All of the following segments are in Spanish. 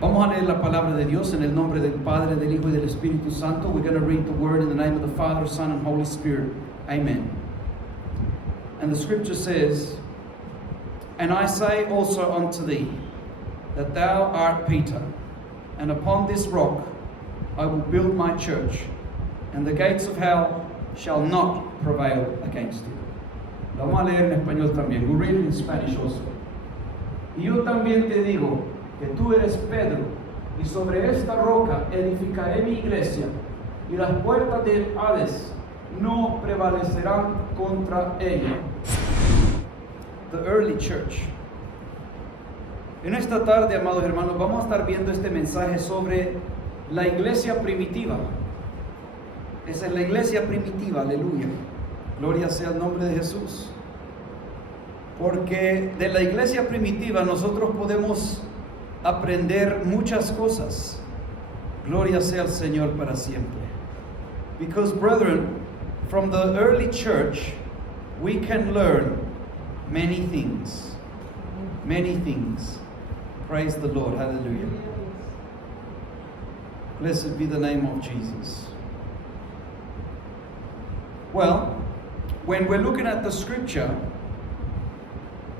Vamos a leer la palabra de Dios en el nombre del Padre, del Hijo y del Espíritu Santo. We're going to read the word in the name of the Father, Son, and Holy Spirit. Amen. And the scripture says, "And I say also unto thee, that thou art Peter, and upon this rock I will build my church, and the gates of hell shall not prevail against it." Lo vamos a leer en español también. We'll read it in Spanish also. "Y yo también te digo que tú eres Pedro, y sobre esta roca edificaré mi iglesia, y las puertas del Hades no prevalecerán contra ella." The early church. En esta tarde, amados hermanos, vamos a estar viendo este mensaje sobre la iglesia primitiva. Esa es la iglesia primitiva, aleluya. Gloria sea el nombre de Jesús. Porque de la iglesia primitiva nosotros podemos aprender muchas cosas. Gloria sea el Señor para siempre. Because, brethren, from the early church, we can learn many things. Many things. Praise the Lord. Hallelujah. Blessed be the name of Jesus. Well, when we're looking at the scripture,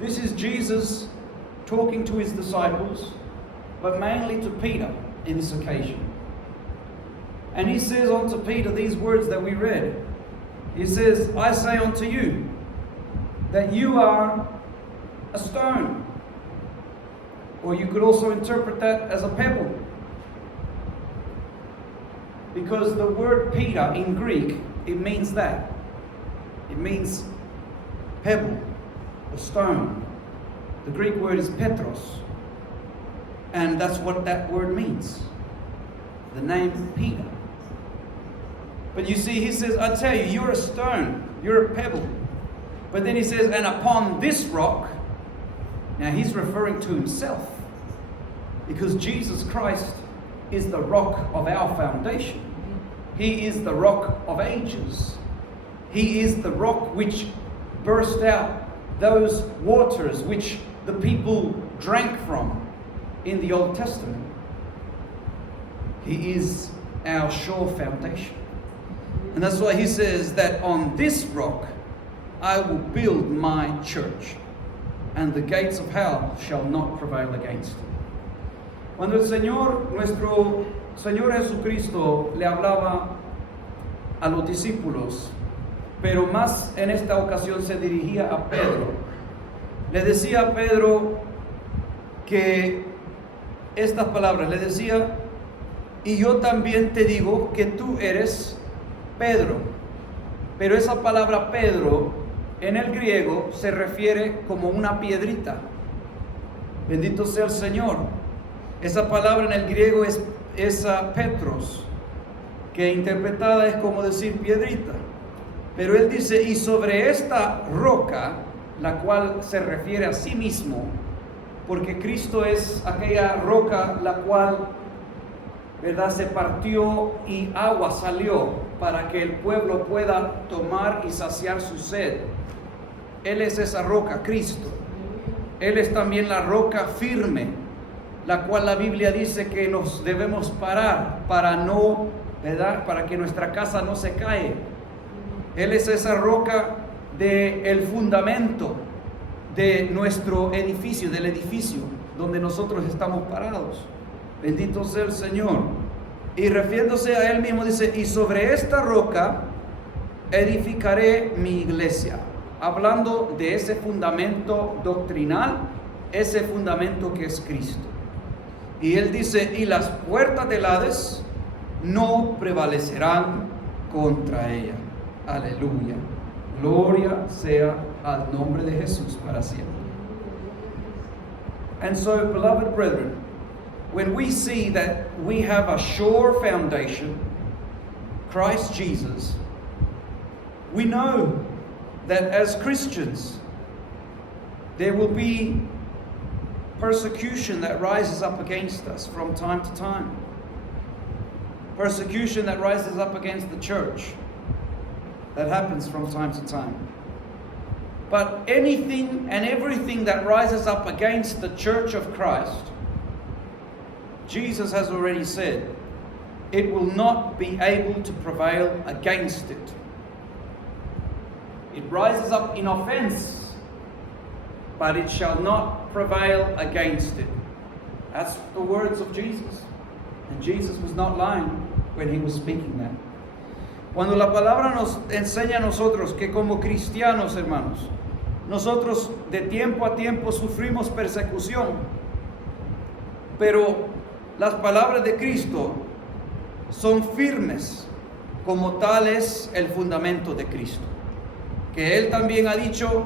this is Jesus talking to his disciples, but mainly to Peter in this occasion. And he says unto Peter these words that we read. He says, "I say unto you that you are a stone." Or you could also interpret that as a pebble. Because the word Peter in Greek, it means that. It means pebble, a stone. The Greek word is Petros. And that's what that word means. The name Peter. But you see, he says, I tell you, you're a stone, you're a pebble. But then he says, and upon this rock, now he's referring to himself. Because Jesus Christ is the rock of our foundation. He is the rock of ages. He is the rock which burst out those waters which the people drank from in the Old Testament. He is our sure foundation. And that's why he says that on this rock I will build my church, and the gates of hell shall not prevail against it. Cuando el Señor, nuestro Señor Jesucristo, le hablaba a los discípulos, pero más en esta ocasión se dirigía a Pedro, le decía a Pedro que estas palabras, le decía, y yo también te digo que tú eres Pedro. Pero esa palabra Pedro en el griego se refiere como una piedrita. Bendito sea el Señor. Esa palabra en el griego es Petros, que interpretada es como decir piedrita. Pero él dice, y sobre esta roca, la cual se refiere a sí mismo, porque Cristo es aquella roca la cual, ¿verdad?, se partió y agua salió para que el pueblo pueda tomar y saciar su sed. Él es esa roca, Cristo. Él es también la roca firme, la cual la Biblia dice que nos debemos parar para no, ¿verdad?, para que nuestra casa no se cae. Él es esa roca del fundamento de nuestro edificio, del edificio donde nosotros estamos parados. Bendito sea el Señor. Y refiriéndose a él mismo dice, y sobre esta roca edificaré mi iglesia. Hablando de ese fundamento doctrinal, ese fundamento que es Cristo. Y él dice, y las puertas del Hades no prevalecerán contra ella. Aleluya. Gloria sea al nombre de Jesús para siempre. And so, beloved brethren, when we see that we have a sure foundation, Christ Jesus, we know that as Christians, there will be persecution that rises up against us from time to time. Persecution that rises up against the church. That happens from time to time. But anything and everything that rises up against the church of Christ, Jesus has already said, it will not be able to prevail against it. It rises up in offense, but it shall not prevail against it. That's the words of Jesus. And Jesus was not lying when he was speaking that. Cuando la palabra nos enseña a nosotros que como cristianos, hermanos, nosotros de tiempo a tiempo sufrimos persecución, pero las palabras de Cristo son firmes, como tal es el fundamento de Cristo. Que Él también ha dicho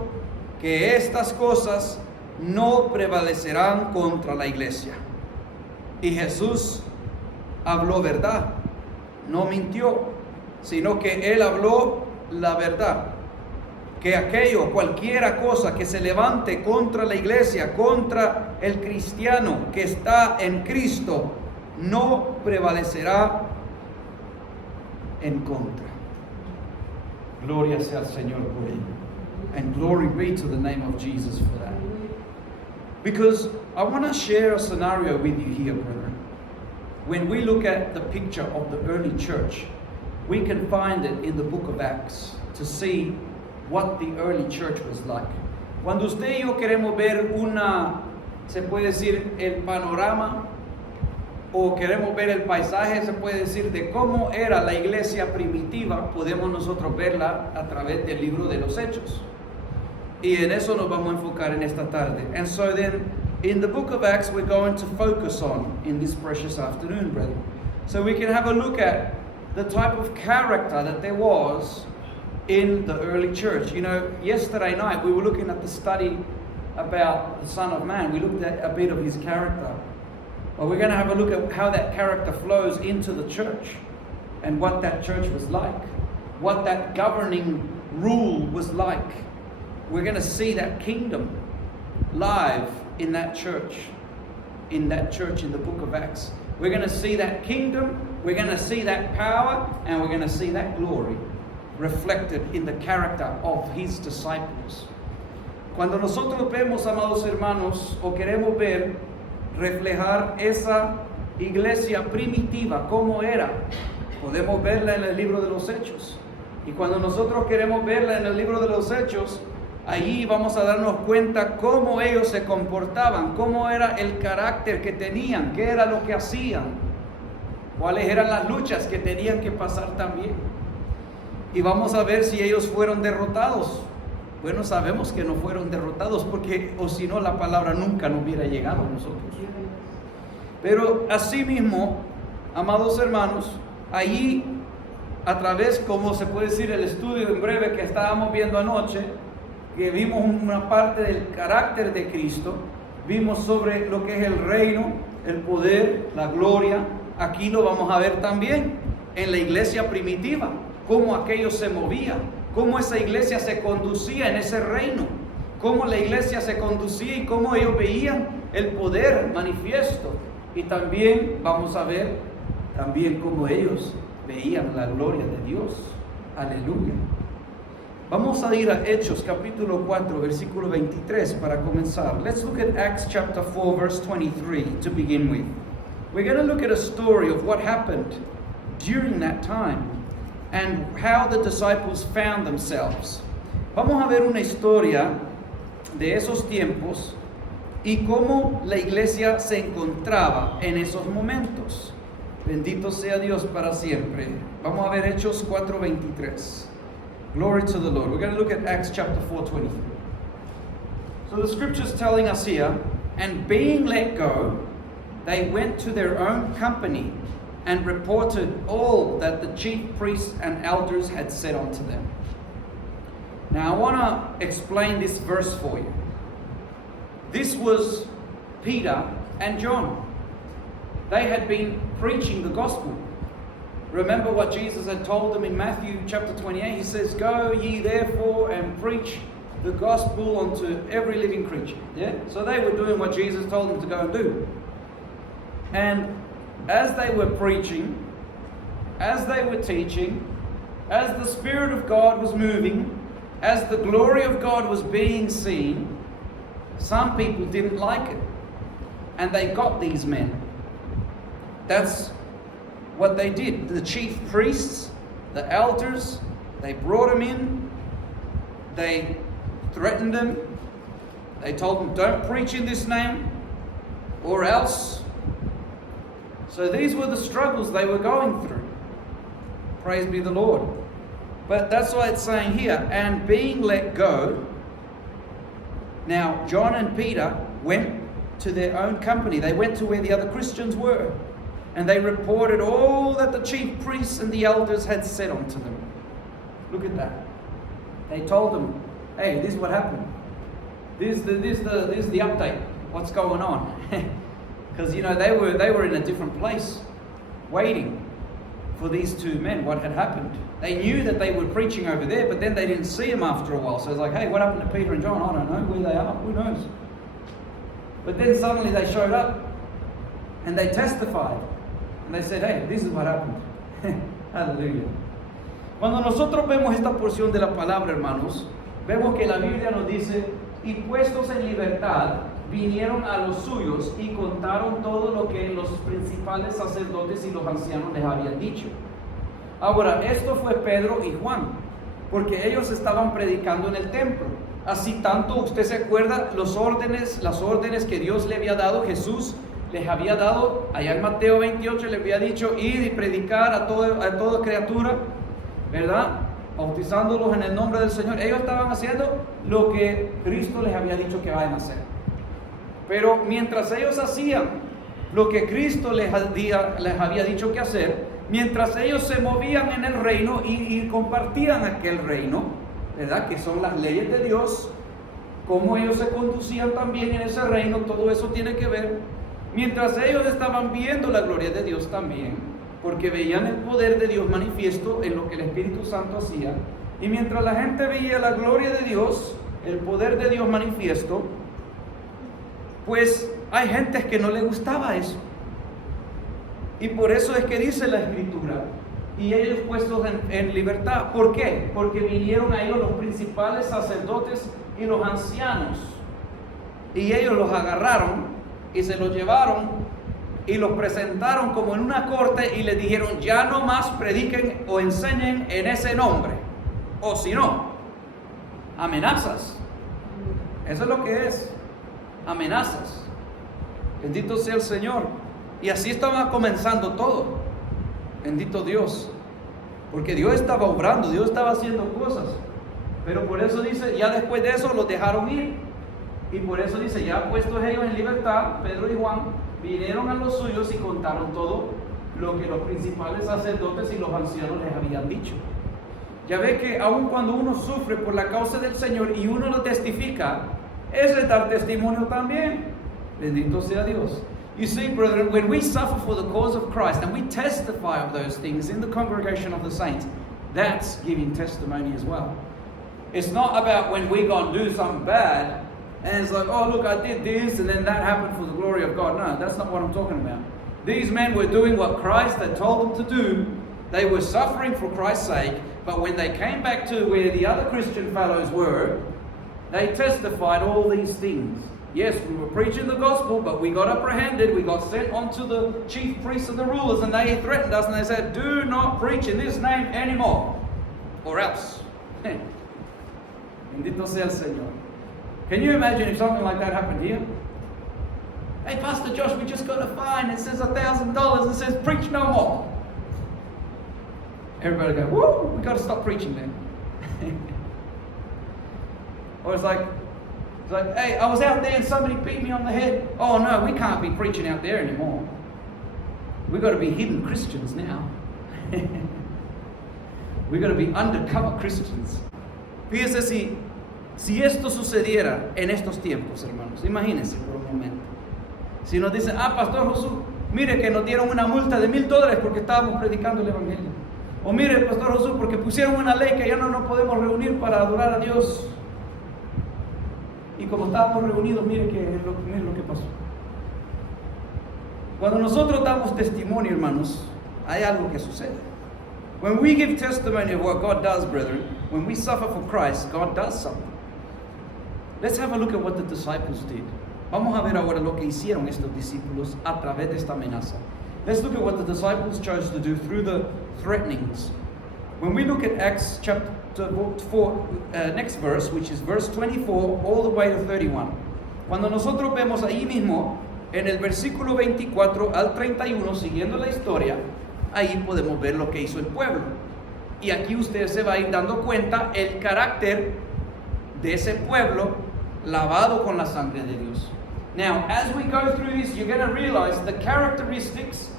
que estas cosas no prevalecerán contra la iglesia. Y Jesús habló verdad, no mintió, sino que Él habló la verdad. Que aquello, cualquiera cosa que se levante contra la iglesia, contra el cristiano que está en Cristo, no prevalecerá en contra. Gloria sea al Señor por ello. And glory be to the name of Jesus for that. Because I want to share a scenario with you here, brethren. When we look at the picture of the early church, we can find it in the book of Acts to see what the early church was like. Cuando usted y yo queremos ver se puede decir, el panorama, o queremos ver el paisaje, se puede decir, de cómo era la iglesia primitiva, podemos nosotros verla a través del libro de los Hechos. Y en eso nos vamos a enfocar en esta tarde. And so then, in the book of Acts, we're going to focus on in this precious afternoon, brethren. So we can have a look at the type of character that there was in the early church. You know, yesterday night we were looking at the study about the Son of Man. We looked at a bit of his character. But we're going to have a look at how that character flows into the church and what that church was like, what that governing rule was like. We're going to see that kingdom live in that church in the book of Acts. We're going to see that kingdom, we're going to see that power, and we're going to see that glory reflected in the character of his disciples. Cuando nosotros vemos, amados hermanos, o queremos ver reflejar esa iglesia primitiva, como era, podemos verla en el libro de los Hechos. Y cuando nosotros queremos verla en el libro de los Hechos, allí vamos a darnos cuenta cómo ellos se comportaban, cómo era el carácter que tenían, qué era lo que hacían, cuáles eran las luchas que tenían que pasar también. Y vamos a ver si ellos fueron derrotados. Bueno, sabemos que no fueron derrotados porque, o si no, la palabra nunca nos hubiera llegado a nosotros. Pero asimismo, amados hermanos, allí, a través, como se puede decir, el estudio en breve que estábamos viendo anoche, que vimos una parte del carácter de Cristo, vimos sobre lo que es el reino, el poder, la gloria. Aquí lo vamos a ver también en la iglesia primitiva, cómo aquello se movía, cómo esa iglesia se conducía en ese reino, cómo la iglesia se conducía y cómo ellos veían el poder manifiesto. Y también vamos a ver también cómo ellos veían la gloria de Dios. Aleluya. Vamos a ir a Hechos capítulo 4 versículo 23 para comenzar. Let's look at Acts chapter 4 verse 23 to begin with. We're going to look at a story of what happened during that time and how the disciples found themselves. Vamos a ver una historia de esos tiempos y cómo la iglesia se encontraba en esos momentos. Bendito sea Dios para siempre. Vamos a ver Hechos 4:23. Glory to the Lord. We're going to look at Acts chapter 4:23. So the scripture's telling us here, and being let go, they went to their own company and reported all that the chief priests and elders had said unto them. Now I want to explain this verse for you. This was Peter and John. They had been preaching the gospel. Remember what Jesus had told them in Matthew chapter 28. He says, "Go ye therefore and preach the gospel unto every living creature." Yeah? So they were doing what Jesus told them to go and do. And as they were preaching, as they were teaching, as the Spirit of God was moving, as the glory of God was being seen, some people didn't like it. And they got these men. That's what they did. The chief priests, the elders, they brought him in. They threatened him. They told him, don't preach in this name or else. So these were the struggles they were going through. Praise be the Lord. But that's why it's saying here, and being let go. Now, John and Peter went to their own company. They went to where the other Christians were. And they reported all that the chief priests and the elders had said unto them. Look at that. They told them, hey, this is what happened. This is the update. What's going on? Because, you know, they were in a different place, waiting for these two men, what had happened. They knew that they were preaching over there, but then they didn't see them after a while. So it's like, hey, what happened to Peter and John? I don't know where they are. Who knows? But then suddenly they showed up and they testified. And they said, hey, this is what happened. Hallelujah. Cuando nosotros vemos esta porción de la palabra, hermanos, vemos que la Biblia nos dice, y puestos en libertad, vinieron a los suyos y contaron todo lo que los principales sacerdotes y los ancianos les habían dicho. Ahora, esto fue Pedro y Juan, porque ellos estaban predicando en el templo. Así tanto, usted se acuerda, las órdenes que Dios le había dado, Jesús les había dado, allá en Mateo 28 le había dicho, ir y predicar a toda criatura, ¿verdad? Bautizándolos en el nombre del Señor. Ellos estaban haciendo lo que Cristo les había dicho que vayan a hacer. Pero mientras ellos hacían lo que Cristo les había dicho que hacer, mientras ellos se movían en el reino y compartían aquel reino, ¿verdad? Que son las leyes de Dios, cómo ellos se conducían también en ese reino, todo eso tiene que ver. Mientras ellos estaban viendo la gloria de Dios también, porque veían el poder de Dios manifiesto en lo que el Espíritu Santo hacía, y mientras la gente veía la gloria de Dios, el poder de Dios manifiesto, pues hay gente que no le gustaba eso. Y por eso es que dice la Escritura, y ellos puestos en libertad. ¿Por qué? Porque vinieron a ellos los principales sacerdotes y los ancianos, y ellos los agarraron y se los llevaron y los presentaron como en una corte y les dijeron, ya no más prediquen o enseñen en ese nombre, o si no, amenazas. Eso es lo que es, amenazas. Bendito sea el Señor. Y así estaba comenzando todo. Bendito Dios, porque Dios estaba obrando, Dios estaba haciendo cosas. Pero por eso dice, ya después de eso los dejaron ir. Y por eso dice, ya puestos ellos en libertad, Pedro y Juan vinieron a los suyos y contaron todo lo que los principales sacerdotes y los ancianos les habían dicho. Ya ve que aun cuando uno sufre por la causa del Señor y uno lo testifica, es de dar testimonio también. Bendito sea Dios. You see, brethren, when we suffer for the cause of Christ and we testify of those things in the congregation of the saints, that's giving testimony as well. It's not about when we go and do something bad, and it's like, oh, look, I did this, and then that happened for the glory of God. No, that's not what I'm talking about. These men were doing what Christ had told them to do. They were suffering for Christ's sake, but when they came back to where the other Christian fellows were, they testified all these things. Yes, we were preaching the gospel, but we got apprehended. We got sent on to the chief priests and the rulers, and they threatened us, and they said, do not preach in this name anymore, or else. Bendito sea el Señor. Can you imagine if something like that happened here? Hey, Pastor Josh, we just got a fine. It says $1,000. It says, preach no more. Everybody go, woo, we got to stop preaching then. Or it's like, hey, I was out there and somebody beat me on the head. Oh no, we can't be preaching out there anymore. We've got to be hidden Christians now. We've got to be undercover Christians. Fíjese si esto sucediera en estos tiempos, hermanos. Imagínense por un momento. Si nos dicen, Pastor Josué, mire que nos dieron una multa de $1,000 porque estábamos predicando el Evangelio. O mire, Pastor Josué, porque pusieron una ley que ya no nos podemos reunir para adorar a Dios. Y como estábamos reunidos, mire lo que pasó. Cuando nosotros damos testimonio, hermanos, hay algo que sucede. When we give testimony of what God does, brethren, when we suffer for Christ, God does something. Let's have a look at what the disciples did. Vamos a ver ahora lo que hicieron estos discípulos a través de esta amenaza. Let's look at what the disciples chose to do through the threatenings. When we look at Acts chapter 4, next verse, which is verse 24 all the way to 31. Cuando nosotros vemos ahí mismo, en el versículo 24 al 31, siguiendo la historia, ahí podemos ver lo que hizo el pueblo. Y aquí usted se va a ir dando cuenta el carácter de ese pueblo lavado con la sangre de Dios. Now, as we go through this, you're going to realize the characteristics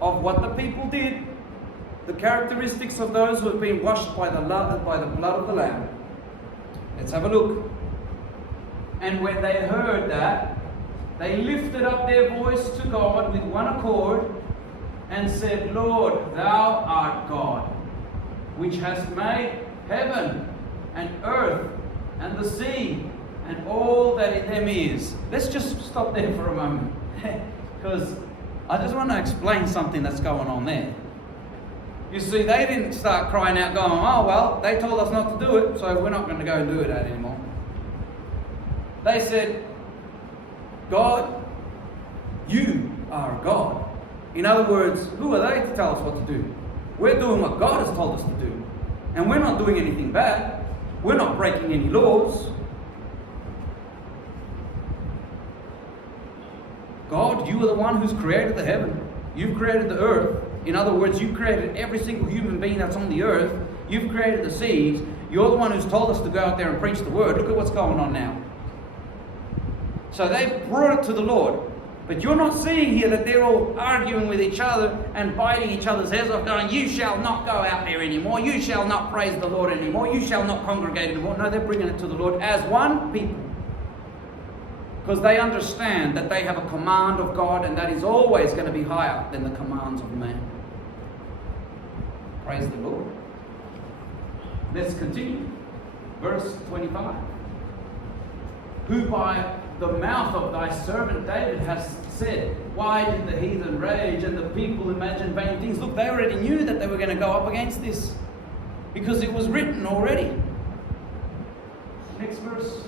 of what the people did, the characteristics of those who have been washed by the blood of the Lamb. Let's have a look. And when they heard that, they lifted up their voice to God with one accord and said, Lord, thou art God, which hast made heaven and earth and the sea and all that in them is. Let's just stop there for a moment, because I just want to explain something that's going on there. You see, they didn't start crying out going, oh well, they told us not to do it, so we're not going to go and do that anymore. They said, God, you are God. In other words, who are they to tell us what to do? We're doing what God has told us to do. And we're not doing anything bad. We're not breaking any laws. God, you are the one who's created the heaven. You've created the earth. In other words, you created every single human being that's on the earth. You've created the seas. You're the one who's told us to go out there and preach the word. Look at what's going on now. So they brought it to the Lord. But you're not seeing here that they're all arguing with each other and biting each other's heads off, going, you shall not go out there anymore. You shall not praise the Lord anymore. You shall not congregate anymore. No, they're bringing it to the Lord as one people. Because they understand that they have a command of God, and that is always going to be higher than the commands of man. Praise the Lord. Let's continue. Verse 25. Who by the mouth of thy servant David has said, why did the heathen rage and the people imagine vain things? Look, they already knew that they were going to go up against this, because it was written already. Next verse.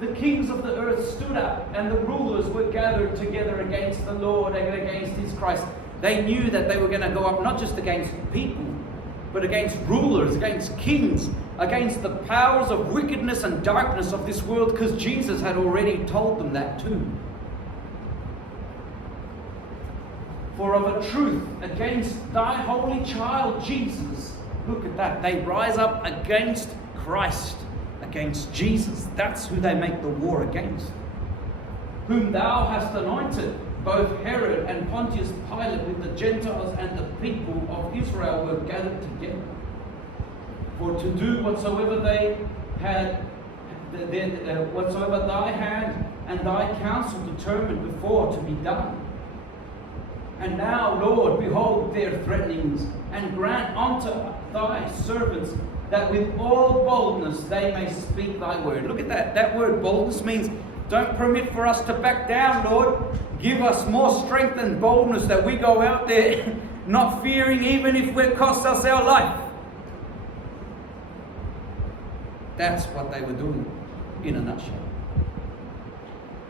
The kings of the earth stood up, and the rulers were gathered together against the Lord and against his Christ. They knew that they were going to go up not just against people, but against rulers, against kings, against the powers of wickedness and darkness of this world, because Jesus had already told them that too. For of a truth, against thy holy child Jesus, look at that, they rise up against Christ, against Jesus. That's who they make the war against. Whom thou hast anointed, both Herod and Pontius Pilate with the Gentiles and the people of Israel were gathered together, for to do whatsoever they had, whatsoever thy hand and thy counsel determined before to be done. And now, Lord, behold their threatenings, and grant unto thy servants that with all boldness they may speak thy word. Look at that. That word boldness means don't permit for us to back down, Lord. Give us more strength and boldness that we go out there not fearing, even if it costs us our life. That's what they were doing in a nutshell.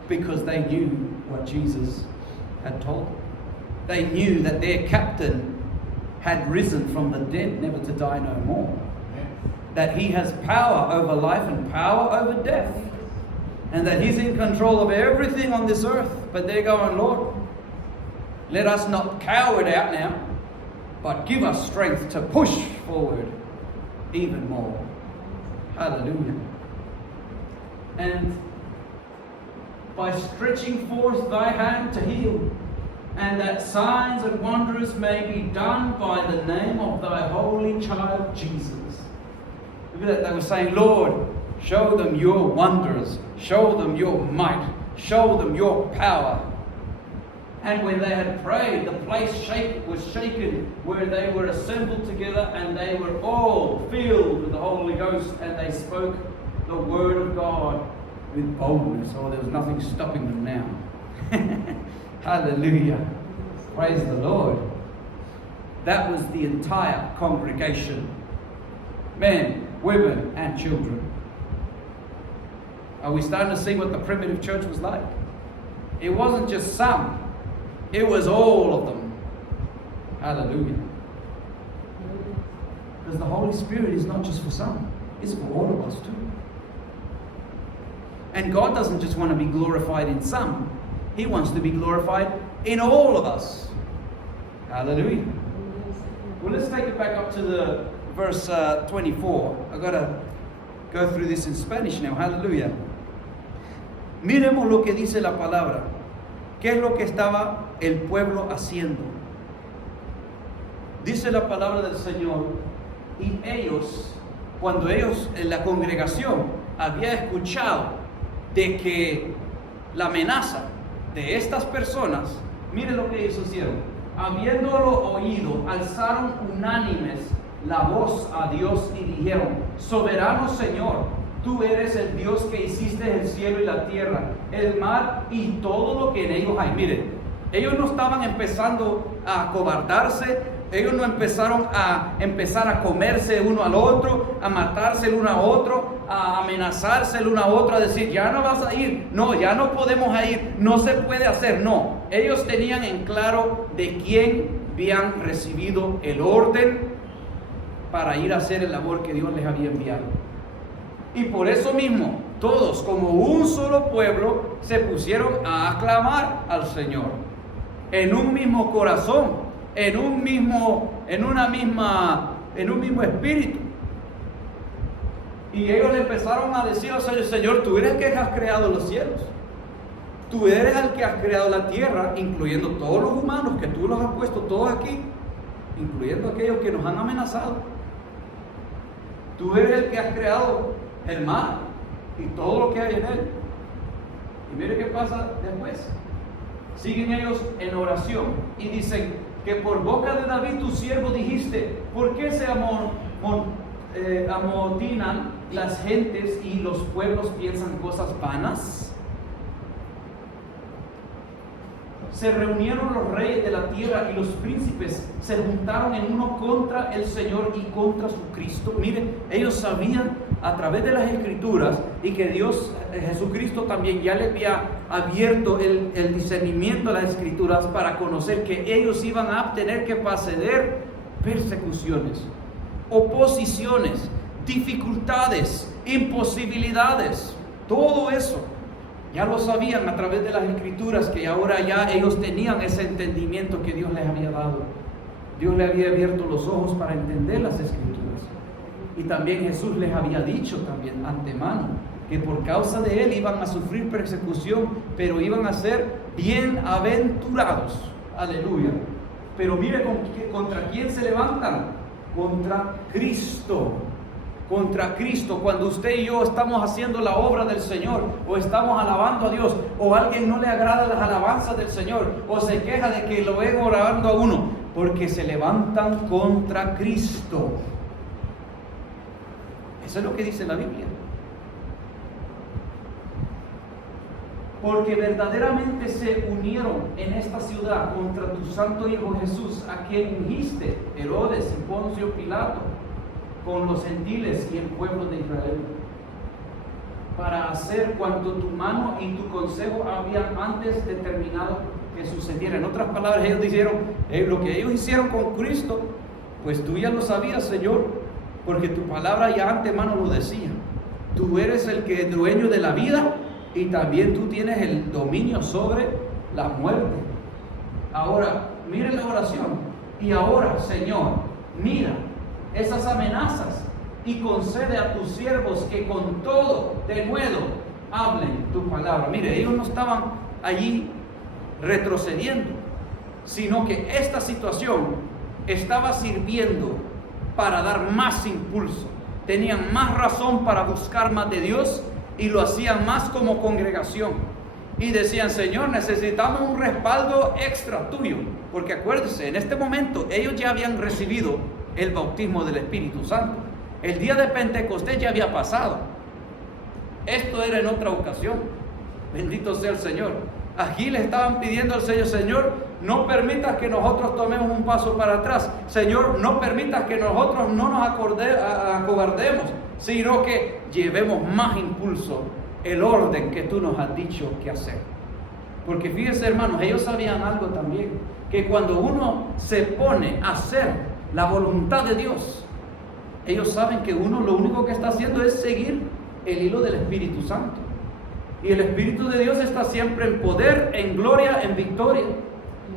Because they knew what Jesus had told them. They knew that their captain had risen from the dead, never to die no more. That he has power over life and power over death. And that he's in control of everything on this earth. But they're going, Lord, let us not cower it out now, but give us strength to push forward even more. Hallelujah. And by stretching forth thy hand to heal, and that signs and wonders may be done by the name of thy holy child Jesus. Look at that. They were saying, Lord, show them your wonders, show them your might, show them your power. And when they had prayed, the place was shaken where they were assembled together, and they were all filled with the Holy Ghost, and they spoke the word of God with boldness. Oh, there was nothing stopping them now. Hallelujah. Praise the Lord. That was the entire congregation. Men, women, and children. Are we starting to see what the primitive church was like? It wasn't just some. It was all of them. Hallelujah. Because the Holy Spirit is not just for some, it's for all of us too. And God doesn't just want to be glorified in some, He wants to be glorified in all of us. Hallelujah. Well, let's take it back up to the verse 24. I've got to go through this in Spanish now. Hallelujah. Miremos lo que dice la palabra. ¿Qué es lo que estaba el pueblo haciendo? Dice la palabra del Señor, y ellos, cuando ellos en la congregación había escuchado de que la amenaza de estas personas, miren lo que ellos hicieron, habiéndolo oído, alzaron unánimes la voz a Dios y dijeron: soberano Señor, tú eres el Dios que hiciste el cielo y la tierra, el mar y todo lo que en ellos hay. Miren, ellos no estaban empezando a acobardarse. Ellos no empezaron a comerse uno al otro, a matarse el uno a otro, a amenazarse el uno a otro, a decir: ya no vas a ir, no, ya no podemos ir, no se puede hacer. No, ellos tenían en claro de quién habían recibido el orden para ir a hacer el labor que Dios les había enviado. Y por eso mismo, todos como un solo pueblo se pusieron a aclamar al Señor en un mismo corazón, en un mismo espíritu. Y ellos le empezaron a decir al Señor: Señor, tú eres el que has creado los cielos, tú eres el que has creado la tierra, incluyendo todos los humanos que tú los has puesto todos aquí, incluyendo aquellos que nos han amenazado. Tú eres el que has creado el mar y todo lo que hay en él. Y mire qué pasa después. Siguen ellos en oración y dicen que por boca de David tu siervo dijiste: ¿por qué se amotinan las gentes y los pueblos piensan cosas vanas? Se reunieron los reyes de la tierra y los príncipes se juntaron en uno contra el Señor y contra su Cristo. Miren, ellos sabían a través de las Escrituras, y que Dios, Jesucristo también ya le había abierto el discernimiento de las Escrituras para conocer que ellos iban a tener que pasar persecuciones, oposiciones, dificultades, imposibilidades, todo eso. Ya lo sabían a través de las Escrituras, que ahora ya ellos tenían ese entendimiento que Dios les había dado. Dios les había abierto los ojos para entender las Escrituras. Y también Jesús les había dicho también antemano que por causa de Él iban a sufrir persecución, pero iban a ser bienaventurados. Aleluya. Pero mire contra quién se levantan. Contra Cristo. Contra Cristo. Cuando usted y yo estamos haciendo la obra del Señor, o estamos alabando a Dios, o a alguien no le agrada las alabanzas del Señor, o se queja de que lo ven orando a uno, porque se levantan contra Cristo. Eso es lo que dice la Biblia. Porque verdaderamente se unieron en esta ciudad contra tu santo Hijo Jesús, a quien ungiste, Herodes y Poncio Pilato, con los gentiles y el pueblo de Israel, para hacer cuanto tu mano y tu consejo habían antes determinado que sucediera. En otras palabras, ellos dijeron, lo que ellos hicieron con Cristo, pues tú ya lo sabías, Señor, porque tu palabra ya antemano lo decía. Tú eres el que es dueño de la vida, y también tú tienes el dominio sobre la muerte. Ahora, miren la oración. Y ahora, Señor, mira esas amenazas y concede a tus siervos que con todo denuedo hablen tu palabra. Mire, ellos no estaban allí retrocediendo, sino que esta situación estaba sirviendo para dar más impulso. Tenían más razón para buscar más de Dios, y lo hacían más como congregación. Y decían: Señor, necesitamos un respaldo extra tuyo. Porque acuérdense, en este momento ellos ya habían recibido el bautismo del Espíritu Santo. El día de Pentecostés ya había pasado. Esto era en otra ocasión. Bendito sea el Señor. Aquí le estaban pidiendo al Señor: Señor, no permitas que nosotros tomemos un paso para atrás. Señor, no permitas que nosotros no nos acobardemos, sino que llevemos más impulso el orden que tú nos has dicho que hacer. Porque fíjense, hermanos, ellos sabían algo también, que cuando uno se pone a hacer la voluntad de Dios, ellos saben que uno lo único que está haciendo es seguir el hilo del Espíritu Santo. Y el Espíritu de Dios está siempre en poder, en gloria, en victoria.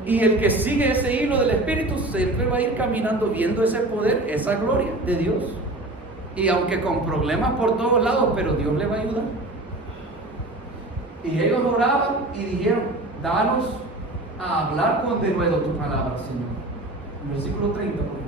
Y el que sigue ese hilo del Espíritu siempre va a ir caminando viendo ese poder, esa gloria de Dios. Y aunque con problemas por todos lados, pero Dios le va a ayudar. Y ellos oraban y dijeron, danos a hablar con denuedo tu palabra, Señor. Versículo 30, por favor.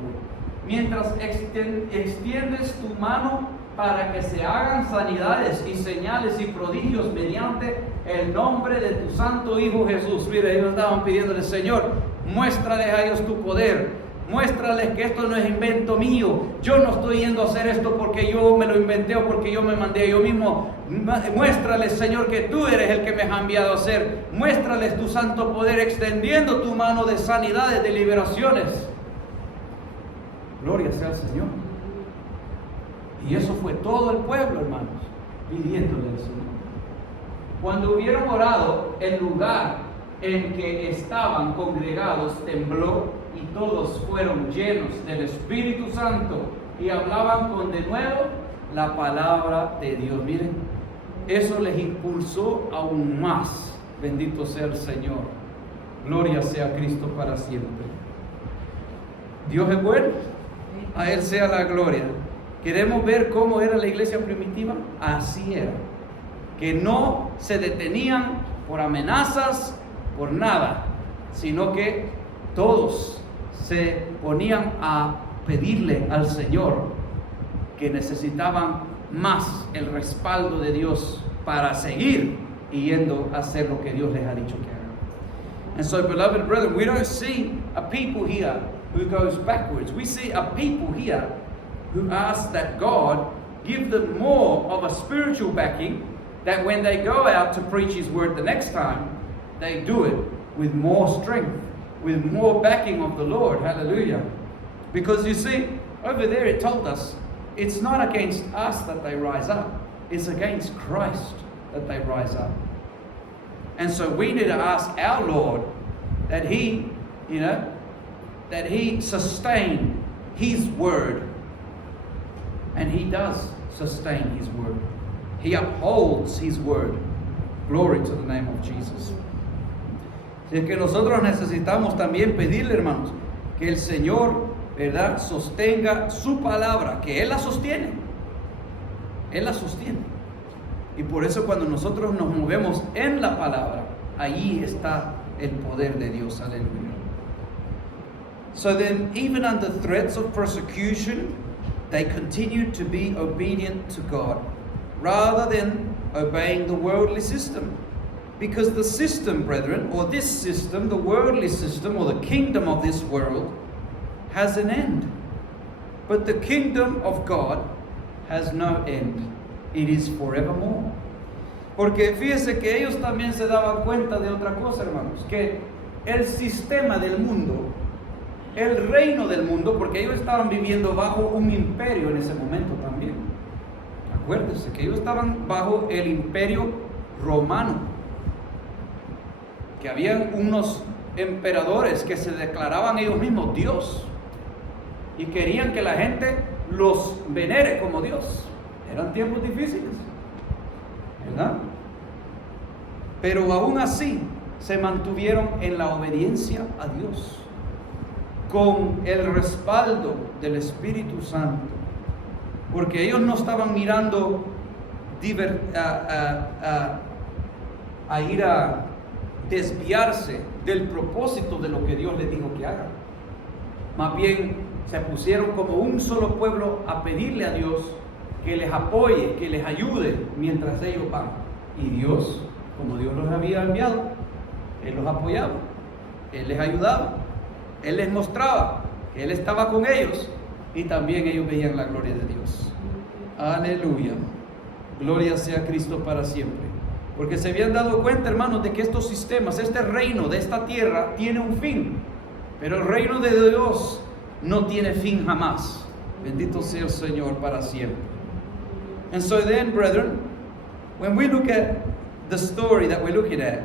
Mientras extiendes tu mano para que se hagan sanidades y señales y prodigios mediante el nombre de tu santo Hijo Jesús. Mire, ellos estaban pidiéndole, Señor, muéstrales a ellos tu poder, muéstrales que esto no es invento mío, yo no estoy yendo a hacer esto porque yo me lo inventé o porque yo me mandé yo mismo. Muéstrales, Señor, que tú eres el que me has enviado a hacer. Muéstrales tu santo poder extendiendo tu mano de sanidades, de liberaciones. Gloria sea al Señor. Y eso fue todo el pueblo, hermanos, pidiéndole al Señor. Cuando hubieron orado, el lugar en que estaban congregados tembló y todos fueron llenos del Espíritu Santo y hablaban con denuedo la palabra de Dios. Miren, eso les impulsó aún más. Bendito sea el Señor. Gloria sea a Cristo para siempre. Dios es bueno, a Él sea la gloria. ¿Queremos ver cómo era la iglesia primitiva? Así era. Que no se detenían por amenazas, por nada, sino que todos se ponían a pedirle al Señor que necesitaban más el respaldo de Dios para seguir yendo a hacer lo que Dios les ha dicho que hagan. And so, beloved brethren, we don't see a people here who goes backwards. We see a people here who ask that God give them more of a spiritual backing, that when they go out to preach His word the next time, they do it with more strength, with more backing of the Lord. Hallelujah. Because you see, over there it told us, it's not against us that they rise up, it's against Christ that they rise up. And so we need to ask our Lord that He, that He sustain His word. And He does sustain His word. He upholds His word. Glory to the name of Jesus. Si es que nosotros necesitamos también pedirle, hermanos, que el Señor, ¿verdad?, sostenga su palabra, que Él la sostiene. Él la sostiene. Y por eso cuando nosotros nos movemos en la palabra, allí está el poder de Dios. Aleluya. So then, even under threats of persecution, they continued to be obedient to God rather than obeying the worldly system. Because the system, brethren, or this system, the worldly system or the kingdom of this world, has an end. But the kingdom of God has no end. It is forevermore. Porque fíjese que ellos también se daban cuenta de otra cosa, hermanos, que el sistema del mundo, el reino del mundo, porque ellos estaban viviendo bajo un imperio en ese momento también. Acuérdense que ellos estaban bajo el imperio romano, que habían unos emperadores que se declaraban ellos mismos Dios y querían que la gente los venere como Dios. Eran tiempos difíciles, ¿verdad? Pero aún así se mantuvieron en la obediencia a Dios, con el respaldo del Espíritu Santo, porque ellos no estaban mirando a ir a desviarse del propósito de lo que Dios les dijo que hagan. Más bien se pusieron como un solo pueblo a pedirle a Dios que les apoye, que les ayude mientras ellos van. Y Dios, como Dios los había enviado, Él los apoyaba, Él les ayudaba, Él les mostraba que Él estaba con ellos y también ellos veían la gloria de Dios. Aleluya. Gloria sea a Cristo para siempre. Porque se habían dado cuenta, hermanos, de que estos sistemas, este reino de esta tierra tiene un fin. Pero el reino de Dios no tiene fin jamás. Bendito sea el Señor para siempre. And so then, brethren, when we look at the story that we're looking at,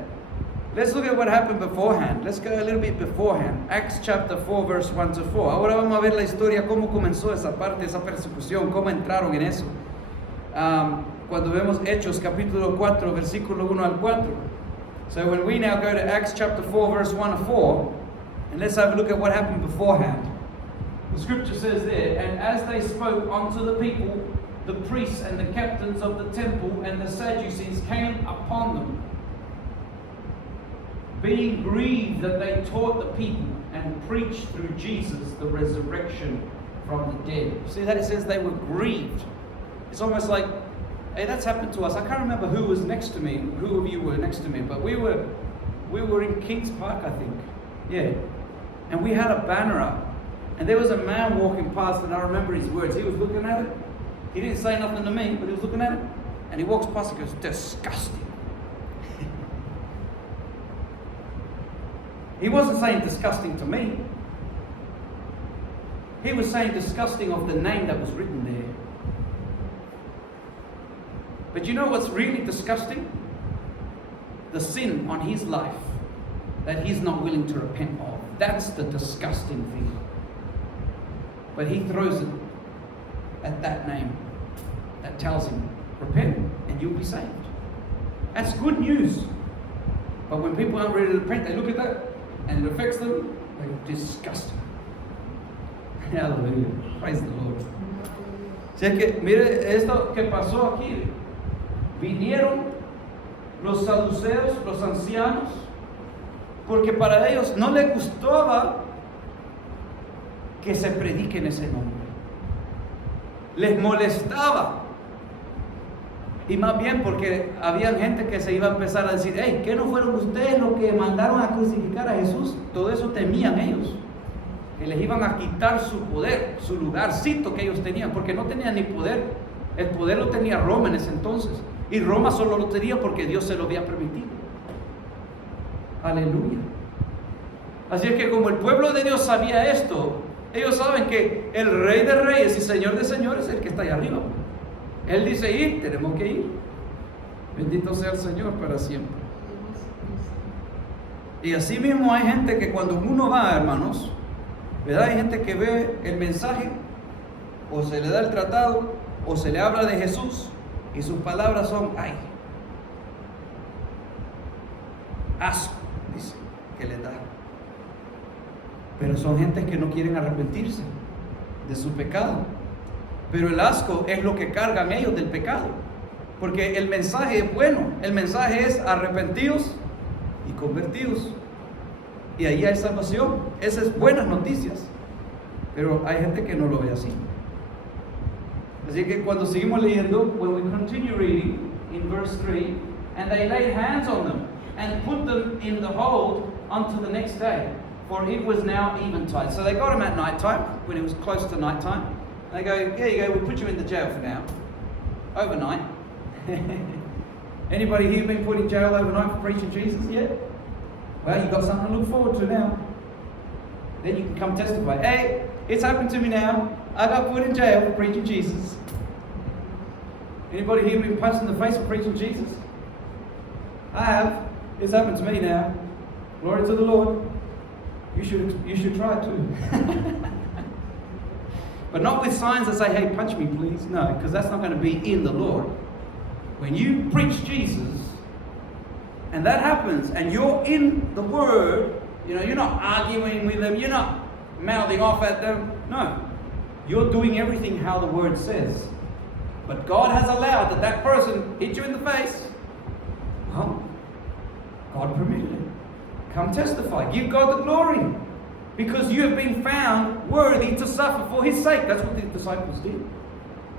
Let's look at what happened beforehand. Let's go a little bit beforehand. Acts chapter 4, verse 1 to 4. Ahora vamos a ver la historia, cómo comenzó esa parte, esa persecución, cómo entraron en eso. Cuando vemos Hechos capítulo 4, versículo 1 al 4. So when we now go to Acts chapter 4, verse 1 to 4, and let's have a look at what happened beforehand. The scripture says there, and as they spoke unto the people, the priests and the captains of the temple and the Sadducees came upon them, being grieved that they taught the people and preached through Jesus the resurrection from the dead. See that it says they were grieved. It's almost like, hey, that's happened to us. I can't remember who was next to me, who of you were next to me, but we were in Kings Park, I think. Yeah. And we had a banner up. And there was a man walking past, and I remember his words. He was looking at it. He didn't say nothing to me, but he was looking at it. And he walks past and goes, disgusting. He wasn't saying disgusting to me. He was saying disgusting of the name that was written there. But you know what's really disgusting? The sin on his life that he's not willing to repent of. That's the disgusting thing. But he throws it at that name that tells him, repent and you'll be saved. That's good news. But when people aren't ready to repent, they look at that and it affects them, they're disgusted. Hallelujah. Praise the Lord. Así que mire esto que pasó aquí. Vinieron los saduceos, los ancianos, porque para ellos no les gustaba que se predique en ese nombre. Les molestaba. Y más bien porque había gente que se iba a empezar a decir, hey, ¿qué no fueron ustedes los que mandaron a crucificar a Jesús? Todo eso temían ellos. Que les iban a quitar su poder, su lugarcito que ellos tenían, porque no tenían ni poder. El poder lo tenía Roma en ese entonces. Y Roma solo lo tenía porque Dios se lo había permitido. Aleluya. Así es que como el pueblo de Dios sabía esto, ellos saben que el Rey de Reyes y Señor de Señores es el que está allá arriba. Él dice ir, tenemos que ir. Bendito sea el Señor para siempre. Y así mismo hay gente que cuando uno va, hermanos, ¿verdad? Hay gente que ve el mensaje, o se le da el tratado, o se le habla de Jesús, y sus palabras son, ay, asco, dice, que le da. Pero son gentes que no quieren arrepentirse de su pecado. Pero el asco es lo que cargan ellos del pecado. Porque el mensaje es bueno. El mensaje es arrepentidos y convertidos. Y ahí hay salvación. Esas es buenas noticias. Pero hay gente que no lo ve así. Así que cuando seguimos leyendo, when we continue reading in verse 3, and they laid hands on them and put them in the hold unto the next day, for it was now eventide. So they got him at night time, when it was close to night time. They go, here you go, we'll put you in the jail for now. Overnight. Anybody here been put in jail overnight for preaching Jesus yet? Well, you've got something to look forward to now. Then you can come testify. Hey, it's happened to me now. I got put in jail for preaching Jesus. Anybody here been punched in the face for preaching Jesus? I have. It's happened to me now. Glory to the Lord. You should try it too. But not with signs that say, hey, punch me please. No, because that's not going to be in the Lord. When you preach Jesus, and that happens, and you're in the Word, you're not arguing with them, you're not mouthing off at them. No, you're doing everything how the Word says. But God has allowed that person hit you in the face. Well, God permitted it. Come testify. Give God the glory. Because you have been found worthy to suffer for His sake. That's what the disciples did.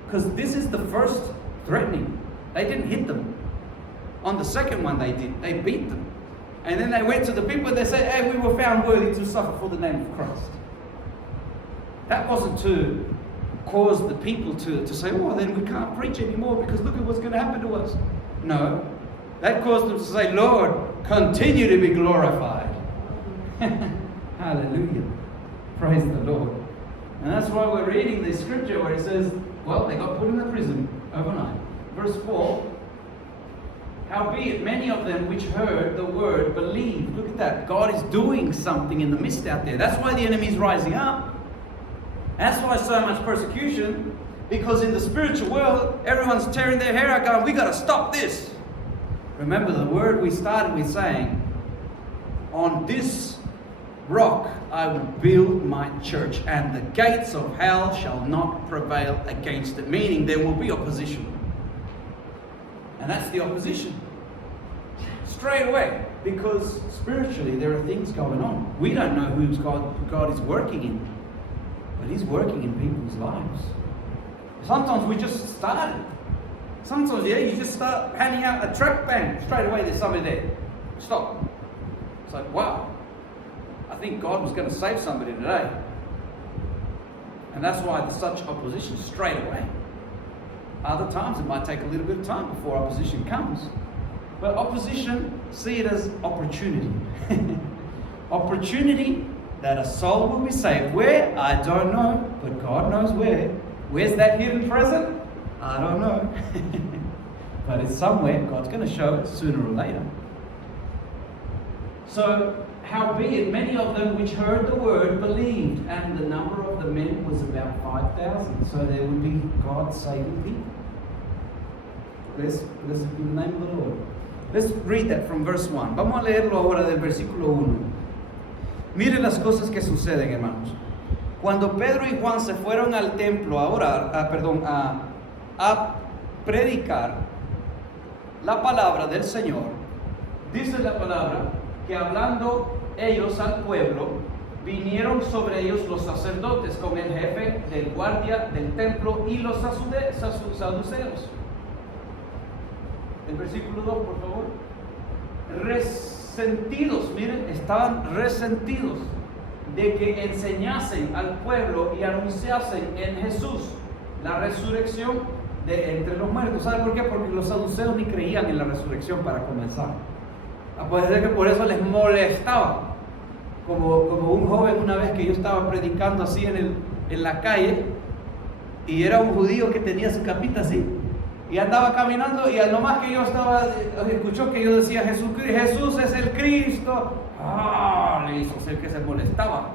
Because this is the first threatening. They didn't hit them. On the second one they did. They beat them. And then they went to the people and they said, hey, we were found worthy to suffer for the name of Christ. That wasn't to cause the people to say, oh, then we can't preach anymore because look at what's going to happen to us. No. That caused them to say, Lord, continue to be glorified. Hallelujah. Praise the Lord. And that's why we're reading this scripture where it says, well, they got put in the prison overnight. Verse 4, Howbeit, many of them which heard the word believed. Look at that. God is doing something in the midst out there. That's why the enemy is rising up. That's why so much persecution. Because in the spiritual world, everyone's tearing their hair out going, we got to stop this. Remember the word we started with saying, on this rock I will build my church, and the gates of hell shall not prevail against it. Meaning there will be opposition. And that's the opposition. Straight away. Because spiritually there are things going on. We don't know who God is working in. But He's working in people's lives. Sometimes we just start it. Sometimes, you just start handing out a tract, bang, straight away there's somebody there. Stop. It's like, wow. I think God was going to save somebody today. And that's why there's such opposition straight away. Other times it might take a little bit of time before opposition comes. But opposition, see it as opportunity. Opportunity that a soul will be saved. Where? I don't know, but God knows where. Where's that hidden present? I don't know. But it's somewhere. God's going to show it sooner or later. So, howbeit, many of them which heard the word believed, and the number of the men was about 5,000. So there would be God saving people. Blessed be the name of the Lord. Let's read that from verse 1. Vamos a leerlo ahora del versículo 1. Miren las cosas que suceden, hermanos. Cuando Pedro y Juan se fueron al templo a orar, a predicar la palabra del Señor, dice la palabra que hablando ellos al pueblo, vinieron sobre ellos los sacerdotes con el jefe del guardia del templo y los saduceos. El versículo 2, por favor. Resentidos, miren, estaban resentidos de que enseñasen al pueblo y anunciasen en Jesús la resurrección de entre los muertos. ¿Saben por qué? Porque los saduceos ni creían en la resurrección para comenzar. Puede ser que por eso les molestaba. Como un joven una vez que yo estaba predicando así en la calle, y era un judío que tenía su capita así, y andaba caminando, y al nomás que yo estaba, escuchó que yo decía Jesús es el Cristo, le hizo ser que se molestaba,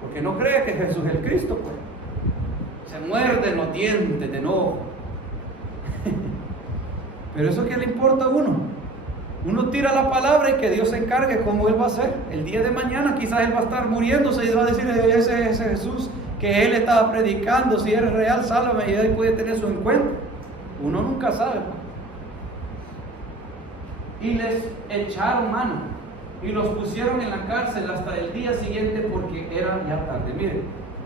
porque no cree que Jesús es el Cristo, pues. Se muerde los dientes de enojo. Pero eso que le importa a uno. Uno tira la palabra y que Dios se encargue cómo Él va a hacer. El día de mañana quizás Él va a estar muriéndose y va a decir, ese Jesús que Él estaba predicando, si eres real, sálvame, y Él puede tener su encuentro. Uno nunca sabe. Y les echaron mano y los pusieron en la cárcel hasta el día siguiente porque era ya tarde. Miren,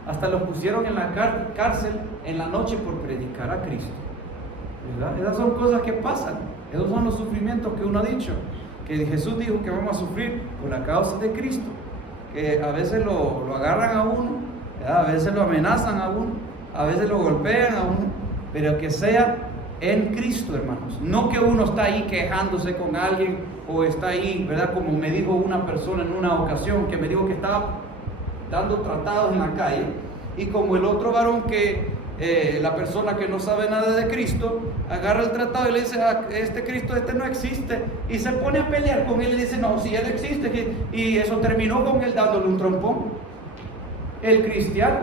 hasta los pusieron en la cárcel en la noche por predicar a Cristo. ¿Verdad? Esas son cosas que pasan. Esos son los sufrimientos que uno ha dicho, que Jesús dijo que vamos a sufrir por la causa de Cristo, que a veces lo agarran a uno, ¿verdad? A veces lo amenazan a uno, a veces lo golpean a uno, pero que sea en Cristo, hermanos. No que uno está ahí quejándose con alguien o está ahí, ¿verdad? Como me dijo una persona en una ocasión, que me dijo que estaba dando tratados en la calle, y como el otro varón que la persona que no sabe nada de Cristo agarra el tratado y le dice, este Cristo no existe, y se pone a pelear con él y dice, no, si Él existe, y eso terminó con él dándole un trompón. El cristiano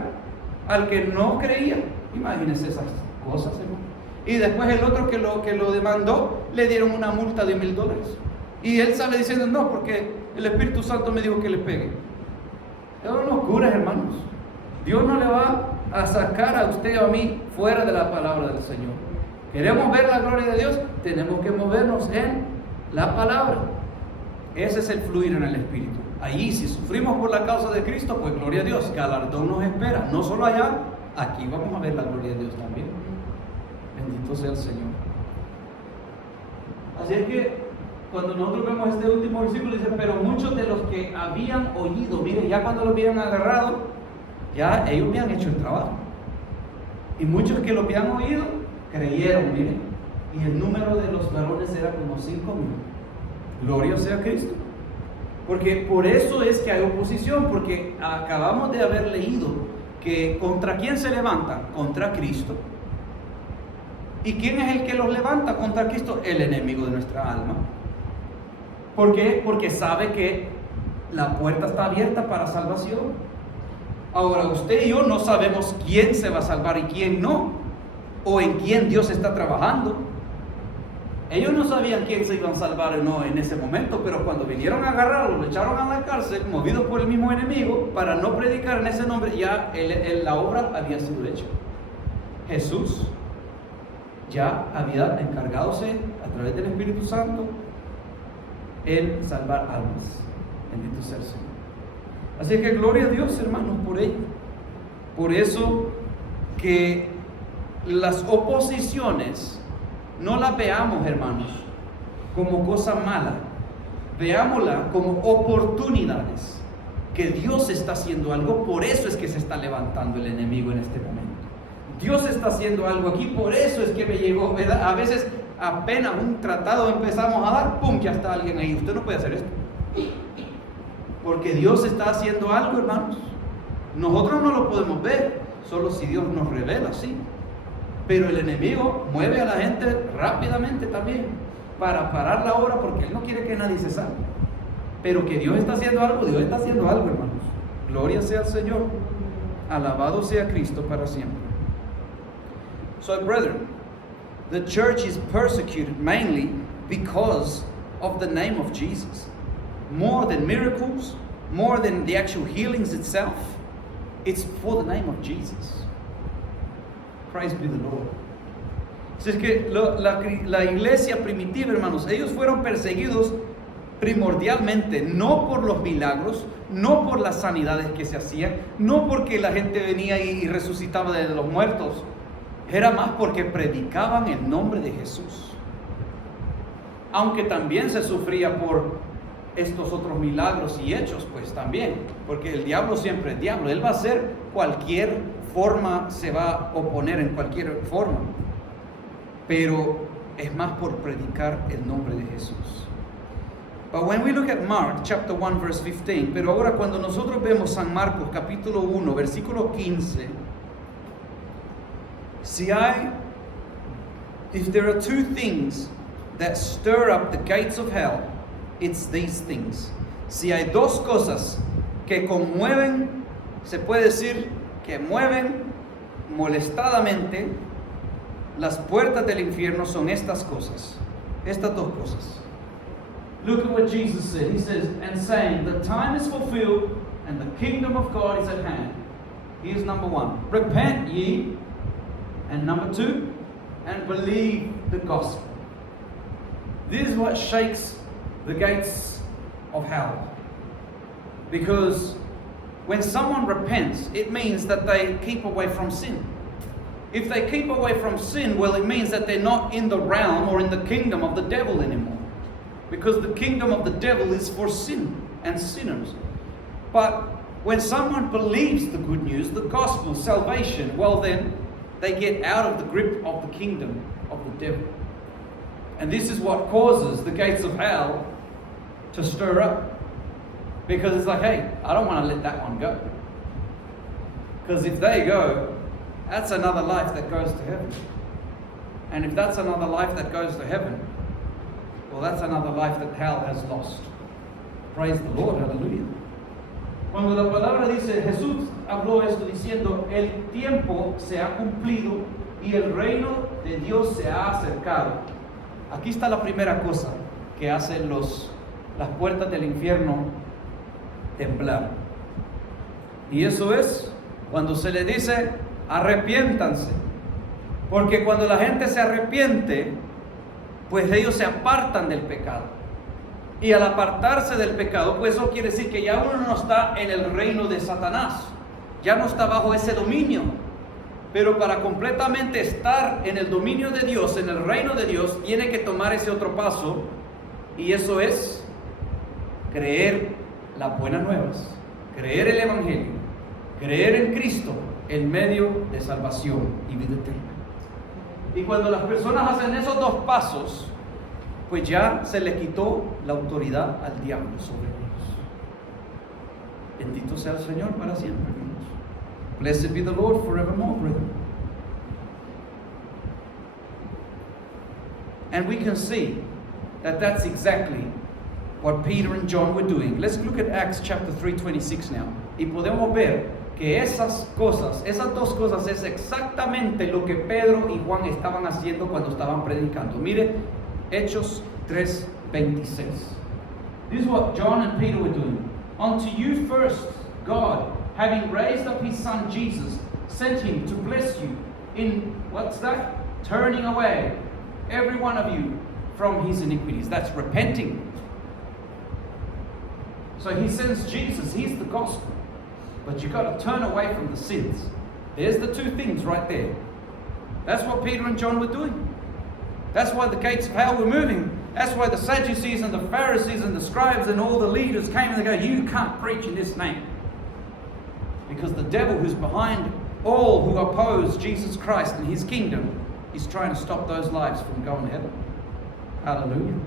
al que no creía, imagínense esas cosas, hermano. Y después el otro que lo demandó, le dieron una multa de $1,000, y él sale diciendo, no, porque el Espíritu Santo me dijo que le pegue. Eso no curas, hermanos. Dios no le va a sacar a usted o a mí fuera de la palabra del Señor. Queremos ver la gloria de Dios, tenemos que movernos en la palabra. Ese es el fluir en el Espíritu. Allí, si sufrimos por la causa de Cristo, pues gloria a Dios, galardón nos espera. No solo allá, aquí vamos a ver la gloria de Dios también. Bendito sea el Señor. Así es que cuando nosotros vemos este último versículo, dice, pero muchos de los que habían oído, miren, ya cuando lo habían agarrado, ya ellos habían hecho el trabajo. Y muchos que lo habían oído, creyeron, miren. Y el número de los varones era como 5,000. Gloria sea a Cristo. Porque por eso es que hay oposición, porque acabamos de haber leído que ¿contra quién se levantan? Contra Cristo. ¿Y quién es el que los levanta contra Cristo? El enemigo de nuestra alma. ¿Por qué? Porque sabe que la puerta está abierta para salvación. Ahora, usted y yo no sabemos quién se va a salvar y quién no, o en quién Dios está trabajando. Ellos no sabían quién se iban a salvar o no en ese momento, pero cuando vinieron a agarrarlo, lo echaron a la cárcel, movidos por el mismo enemigo, para no predicar en ese nombre, ya la obra había sido hecha. Jesús ya había encargadose a través del Espíritu Santo en salvar almas. Bendito sea el Señor. Así que gloria a Dios, hermanos, por ello. Por eso que las oposiciones no las veamos, hermanos, como cosa mala. Veámosla como oportunidades que Dios está haciendo algo. Por eso es que se está levantando el enemigo en este momento. Dios está haciendo algo aquí, por eso es que me llegó, ¿verdad? A veces apenas un tratado empezamos a dar, ¡pum!, ya está alguien ahí. Usted no puede hacer esto. Porque Dios está haciendo algo, hermanos. Nosotros no lo podemos ver, solo si Dios nos revela, sí. Pero el enemigo mueve a la gente rápidamente también para parar la obra, porque él no quiere que nadie se salve. Pero que Dios está haciendo algo, Dios está haciendo algo, hermanos. Gloria sea al Señor. Alabado sea Cristo para siempre. So, brethren, the church is persecuted mainly because of the name of Jesus. More than miracles, more than the actual healings itself, it's for the name of Jesus. Christ be the Lord. Así es que la iglesia primitiva, hermanos, ellos fueron perseguidos primordialmente no por los milagros, no por las sanidades que se hacían, no porque la gente venía y resucitaba de los muertos. Era más porque predicaban el nombre de Jesús. Aunque también se sufría por estos otros milagros y hechos, pues también, porque el diablo siempre es diablo. Él va a hacer cualquier forma, se va a oponer en cualquier forma, pero es más por predicar el nombre de Jesús. But when we look at Mark chapter 1 verse 15, pero ahora cuando nosotros vemos San Marcos capítulo 1 versículo 15, if there are two things that stir up the gates of hell, it's these things. Si hay dos cosas que conmueven, se puede decir que mueven molestadamente las puertas del infierno, son estas cosas, estas dos cosas. Look at what Jesus said. He says, and saying, the time is fulfilled and the kingdom of God is at hand. Here's number one, repent ye. And number two, and believe the gospel. This is what shakes the gates of hell. Because when someone repents, it means that they keep away from sin. If they keep away from sin, well, it means that they're not in the realm or in the kingdom of the devil anymore. Because the kingdom of the devil is for sin and sinners. But when someone believes the good news, the gospel, salvation, well then, they get out of the grip of the kingdom of the devil. And this is what causes the gates of hell to stir up. Because it's like, hey, I don't want to let that one go. Because if they go, that's another life that goes to heaven. And if that's another life that goes to heaven, well, that's another life that hell has lost. Praise the Lord, hallelujah. Cuando la palabra dice, Jesús habló esto diciendo, el tiempo se ha cumplido y el reino de Dios se ha acercado. Aquí está la primera cosa que hacen las puertas del infierno temblar. Y eso es cuando se le dice, arrepiéntanse. Porque cuando la gente se arrepiente, pues ellos se apartan del pecado. Y al apartarse del pecado, pues eso quiere decir que ya uno no está en el reino de Satanás, ya no está bajo ese dominio. Pero para completamente estar en el dominio de Dios, en el reino de Dios, tiene que tomar ese otro paso, y eso es creer las buenas nuevas, creer el Evangelio, creer en Cristo, el medio de salvación y vida eterna. Y cuando las personas hacen esos dos pasos, pues ya se le quitó la autoridad al diablo sobre ellos. Bendito sea el Señor para siempre, hermanos. Blessed be the Lord forevermore, brethren. And we can see that that's exactly what Peter and John were doing. Let's look at Acts chapter 3:26 now. Y podemos ver que esas dos cosas es exactamente lo que Pedro y Juan estaban haciendo cuando estaban predicando. Mire, Hechos 3:26. This is what John and Peter were doing. Unto you first, God, having raised up his son Jesus, sent him to bless you in, what's that? Turning away every one of you from his iniquities. That's repenting. So he sends Jesus, he's the gospel. But you've got to turn away from the sins. There's the two things right there. That's what Peter and John were doing. That's why the gates of hell were moving. That's why the Sadducees and the Pharisees and the scribes and all the leaders came and they go, you can't preach in this name. Because the devil who's behind all who oppose Jesus Christ and his kingdom is trying to stop those lives from going to heaven. Hallelujah.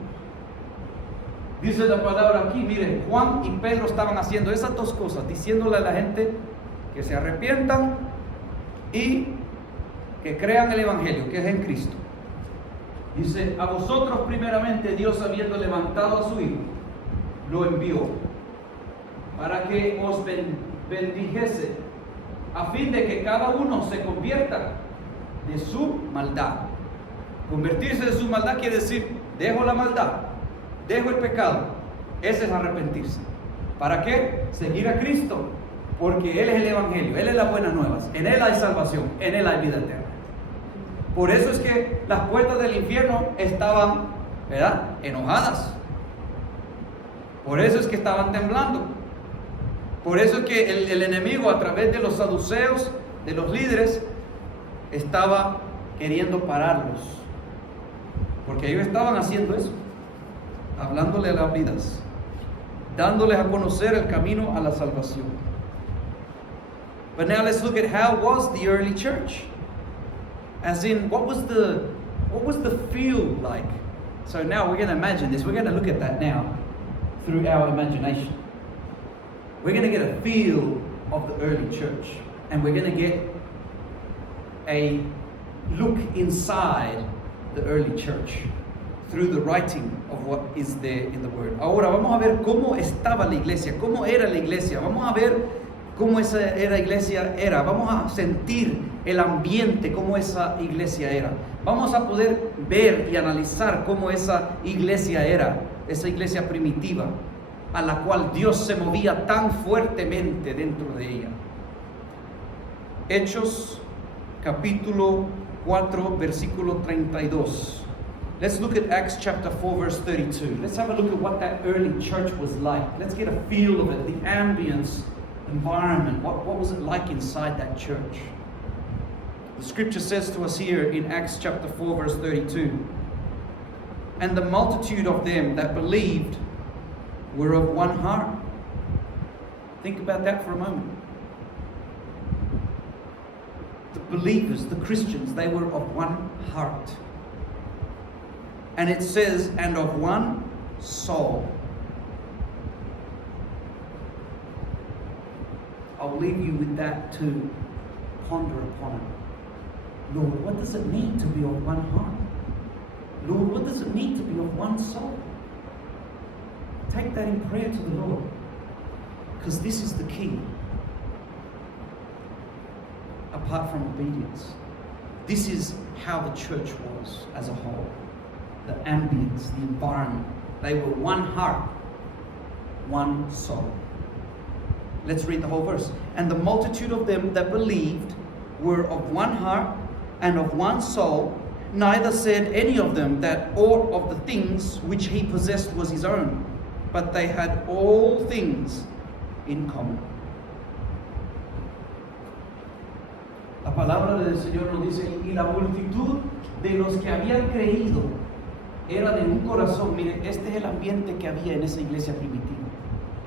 Dice la palabra aquí, mire, Juan y Pedro estaban haciendo esas dos cosas, diciéndole a la gente que se arrepientan y que crean el Evangelio, que es en Cristo. Dice, a vosotros primeramente Dios, habiendo levantado a su Hijo, lo envió para que os bendijese, a fin de que cada uno se convierta de su maldad. Convertirse de su maldad quiere decir, dejo la maldad, dejo el pecado. Ese es arrepentirse. ¿Para qué? Seguir a Cristo, porque Él es el Evangelio, Él es las buenas nuevas, en Él hay salvación, en Él hay vida eterna. Por eso es que las puertas del infierno estaban, ¿verdad?, enojadas. Por eso es que estaban temblando. Por eso es que el enemigo, a través de los saduceos, de los líderes, estaba queriendo pararlos. Porque ellos estaban haciendo eso, hablándole a las vidas, dándoles a conocer el camino a la salvación. But now let's look at how was the early church. As in, what was the feel like? So now we're going to imagine this. We're going to look at that now through our imagination. We're going to get a feel of the early church, and we're going to get a look inside the early church through the writing of what is there in the Word. Ahora vamos a ver cómo estaba la iglesia, cómo era la iglesia. Vamos a ver cómo esa iglesia era. Vamos a sentir el ambiente, cómo esa iglesia era. Vamos a poder ver y analizar cómo esa iglesia era, esa iglesia primitiva, a la cual Dios se movía tan fuertemente dentro de ella. Hechos capítulo 4, versículo 32. Let's look at Acts chapter 4, verse 32. Let's have a look at what that early church was like. Let's get a feel of it, the ambience, environment. What was it like inside that church? The scripture says to us here in Acts chapter 4, verse 32, and the multitude of them that believed were of one heart. Think about that for a moment. The believers, the Christians, they were of one heart. And it says, and of one soul. I'll leave you with that to ponder upon it. Lord, what does it mean to be of one heart? Lord, what does it mean to be of one soul? Take that in prayer to the Lord, because this is the key. Apart from obedience, this is how the church was as a whole. The ambience, the environment. They were one heart, one soul. Let's read the whole verse. And the multitude of them that believed were of one heart and of one soul. Neither said any of them that aught of the things which he possessed was his own, but they had all things in common. La palabra del Señor nos dice, y la multitud de los que habían creído era de un corazón. Mire, este es el ambiente que había en esa iglesia primitiva.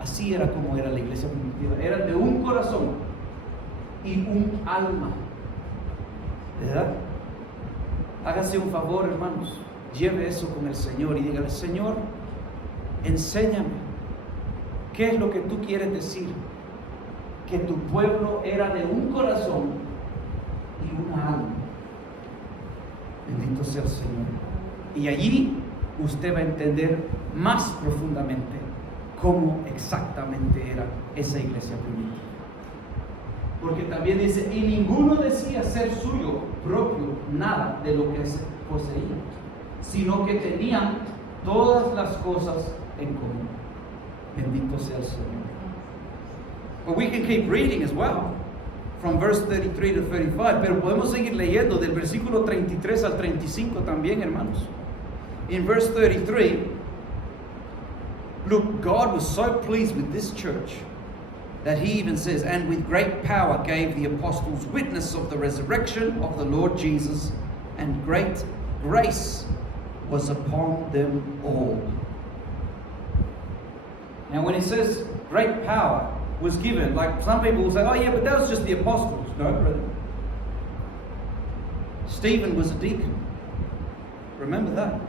Así era como era la iglesia primitiva. Eran de un corazón y un alma. ¿Verdad? Hágase un favor, hermanos. Lleve eso con el Señor y dígale, Señor, enséñame. ¿Qué es lo que tú quieres decir? Que tu pueblo era de un corazón y una alma. Bendito sea el Señor. Y allí usted va a entender más profundamente cómo exactamente era esa iglesia primitiva. Porque también dice, y ninguno decía ser suyo propio nada de lo que se poseía, sino que tenían todas las cosas en común. Bendito sea el Señor. But we can keep reading as well, from verse 33 to 35, pero podemos seguir leyendo del versículo 33 al 35 también, hermanos. In verse 33, look, God was so pleased with this church that he even says, and with great power gave the apostles witness of the resurrection of the Lord Jesus, and great grace was upon them all. Now when it says great power was given, like some people will say, oh yeah, but that was just the apostles. No, brother. Stephen was a deacon. Remember that.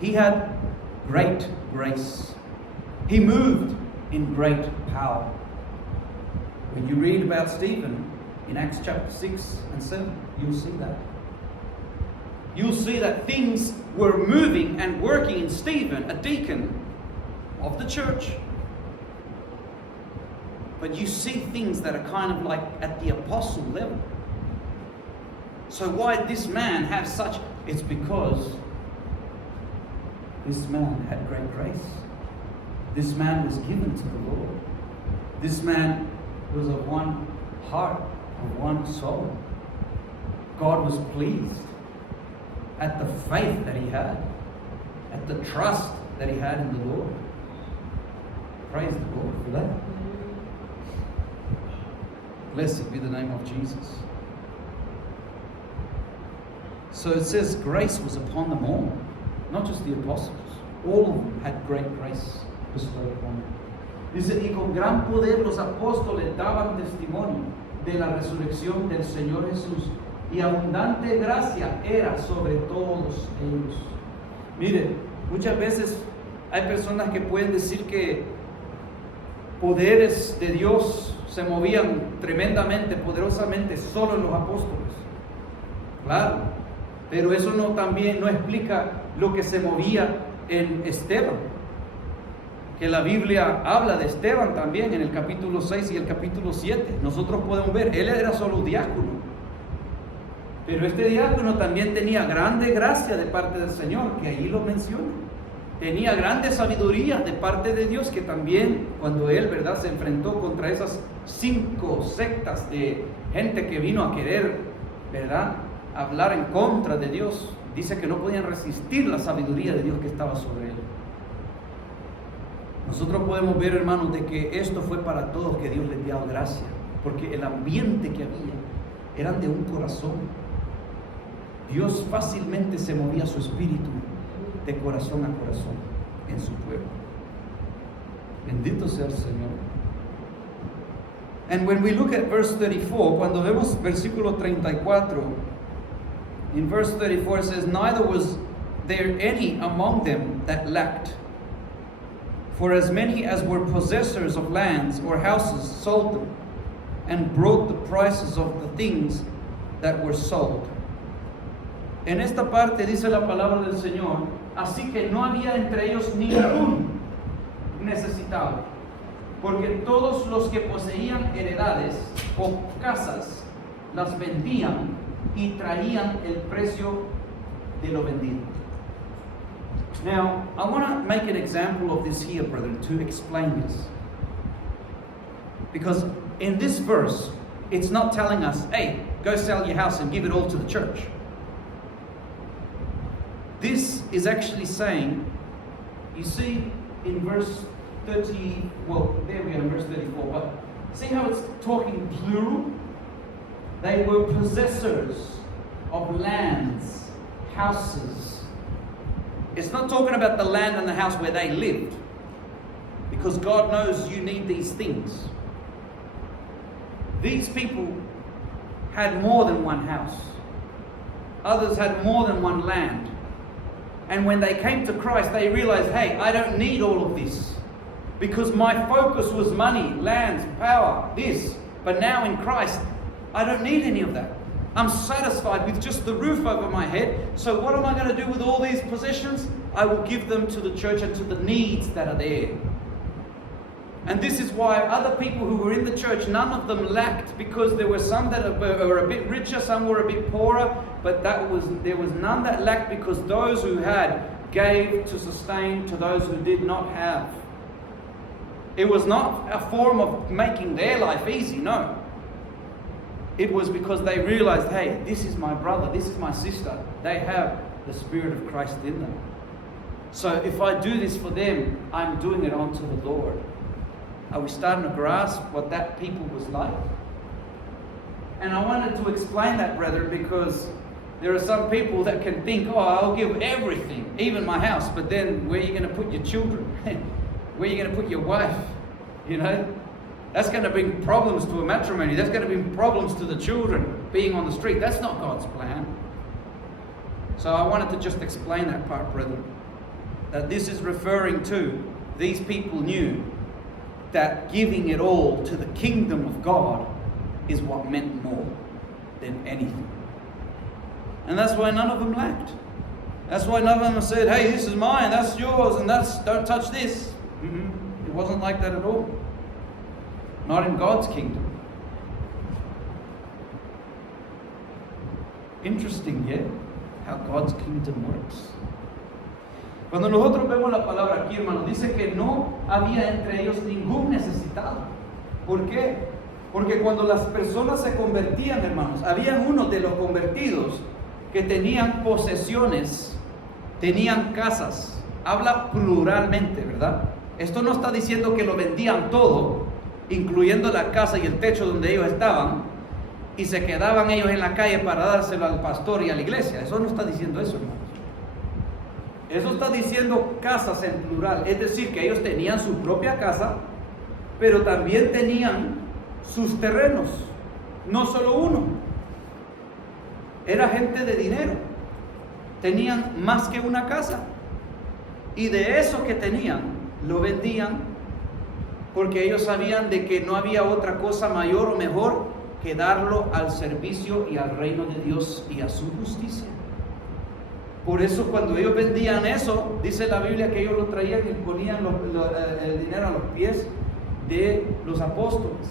He had great grace. He moved in great power. When you read about Stephen in Acts chapter 6 and 7, you'll see that. You'll see that things were moving and working in Stephen, a deacon of the church. But you see things that are kind of like at the apostle level. So why did this man have such? It's because this man had great grace. This man was given to the Lord. This man was of one heart, of one soul. God was pleased at the faith that he had, at the trust that he had in the Lord. Praise the Lord for that. Blessed be the name of Jesus. So it says grace was upon them all, not just the apostles. All of them had great grace bestowed upon them. Dice, y con gran poder los apóstoles daban testimonio de la resurrección del Señor Jesús, y abundante gracia era sobre todos ellos. Mire, muchas veces hay personas que pueden decir que poderes de Dios se movían tremendamente, poderosamente, solo en los apóstoles. Claro, pero eso también no explica lo que se movía en Esteban. Que la Biblia habla de Esteban también en el capítulo 6 y el capítulo 7. Nosotros podemos ver, él era solo un diácono. Pero este diácono también tenía grande gracia de parte del Señor, que ahí lo menciona. Tenía grande sabiduría de parte de Dios, que también cuando él, ¿verdad?, se enfrentó contra esas 5 sectas de gente que vino a querer, ¿verdad?, hablar en contra de Dios, dice que no podían resistir la sabiduría de Dios que estaba sobre él. Nosotros podemos ver, hermanos, de que esto fue para todos, que Dios les dio gracia, porque el ambiente que había eran de un corazón. Dios fácilmente se movía su espíritu de corazón a corazón en su pueblo. Bendito sea el Señor. And when we look at verse 34, cuando vemos versículo 34, in verse 34 it says, neither was there any among them that lacked. For as many as were possessors of lands or houses sold them, and brought the prices of the things that were sold. En esta parte dice la palabra del Señor, así que no había entre ellos ningún necesitado, porque todos los que poseían heredades o casas las vendían y traían el precio de lo vendido. Now, I want to make an example of this here, brethren, to explain this. Because in this verse, it's not telling us, hey, go sell your house and give it all to the church. This is actually saying, you see in verse 30, well, there we are in verse 34, but see how it's talking plural? They were possessors of lands, houses. It's not talking about the land and the house where they lived, because God knows you need these things. These people had more than one house. Others had more than one land. And when they came to Christ, they realized, hey, I don't need all of this, because my focus was money, lands, power, this. But now in Christ, I don't need any of that. I'm satisfied with just the roof over my head. So what am I going to do with all these possessions? I will give them to the church and to the needs that are there. And this is why other people who were in the church, none of them lacked, because there were some that were a bit richer, some were a bit poorer, but there was none that lacked, because those who had gave to sustain to those who did not have. It was not a form of making their life easy, no. It was because they realized, hey, this is my brother, this is my sister. They have the Spirit of Christ in them. So if I do this for them, I'm doing it unto the Lord. Are we starting to grasp what that people was like? And I wanted to explain that, brethren, because there are some people that can think, oh, I'll give everything, even my house, but then where are you going to put your children? Where are you going to put your wife? You know, that's going to bring problems to a matrimony. That's going to bring problems to the children being on the street. That's not God's plan. So I wanted to just explain that part, brethren. That this is referring to, these people knew that giving it all to the kingdom of God is what meant more than anything. And that's why none of them lacked. That's why none of them said, hey, this is mine, that's yours, and don't touch this. It wasn't like that at all. Not in God's kingdom. Interesting, yeah? How God's kingdom works. Cuando nosotros vemos la palabra aquí, hermano, dice que no había entre ellos ningún necesitado. ¿Por qué? Porque cuando las personas se convertían, hermanos, habían unos de los convertidos que tenían posesiones, tenían casas. Habla pluralmente, ¿verdad? Esto no está diciendo que lo vendían todo, incluyendo la casa y el techo donde ellos estaban, y se quedaban ellos en la calle para dárselo al pastor y a la iglesia. Eso no está diciendo eso, hermanos. Eso está diciendo casas en plural. Es decir, que ellos tenían su propia casa, pero también tenían sus terrenos. No solo uno. Era gente de dinero. Tenían más que una casa. Y de eso que tenían, lo vendían, porque ellos sabían de que no había otra cosa mayor o mejor que darlo al servicio y al reino de Dios y a su justicia. Por eso cuando ellos vendían eso, dice la Biblia que ellos lo traían y ponían el dinero a los pies de los apóstoles,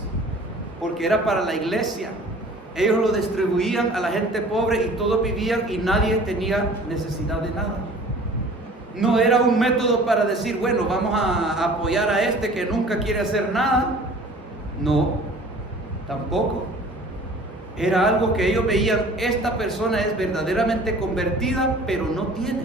porque era para la iglesia. Ellos lo distribuían a la gente pobre y todos vivían y nadie tenía necesidad de nada. No era un método para decir, bueno, vamos a apoyar a este que nunca quiere hacer nada. No, tampoco. Era algo que ellos veían, esta persona es verdaderamente convertida, pero no tiene.